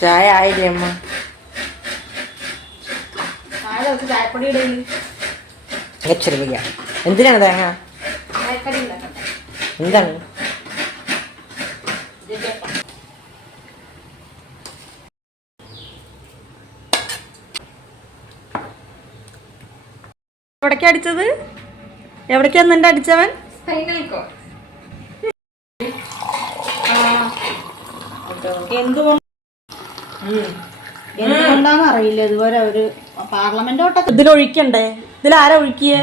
ചായ ആയില്ലേ അമ്മ? ചായപ്പൊടി ഇടയില് എന്തിനാണ് തേങ്ങ? എന്താണ് എവിടേക്കാ അടിച്ചത്? എവിടേക്കാന്ന് എന്റെ അടിച്ചവൻ? എന്തുകൊണ്ടാന്ന് അറിയില്ല. ഇതുവരെ ഒരു പാർലമെന്റ് ഓട്ടത്തിൽ ഇതിലൊഴിക്കണ്ടേ? ഇതിലാരാ ഒഴിക്കിയേ?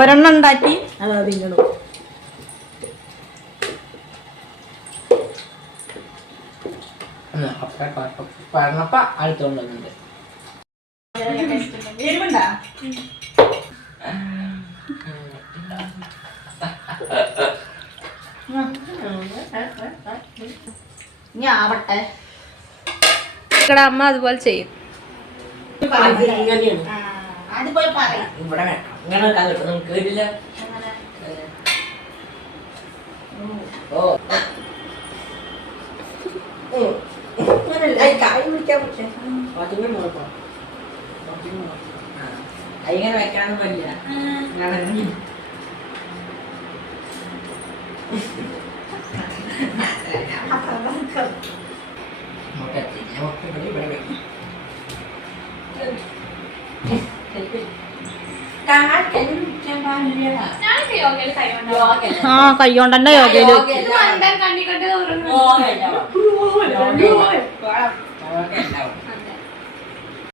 ഒരെണ്ണം ഉണ്ടാക്കി അതാ തിന്നണു. പറഞ്ഞപ്പ അടുത്തോണ്ടുണ്ട്. എരിവുണ്ടാ? ഇനി ആവട്ടെ. അമ്മ അതുപോലെ ചെയ്യും. ഇവിടെ ഇങ്ങനെ കേട്ടില്ല. ഓ ഇങ്ങനെ വെക്കാനൊന്നും പറ്റില്ല. ആ കൈകൊണ്ടന്നെ യോഗയില്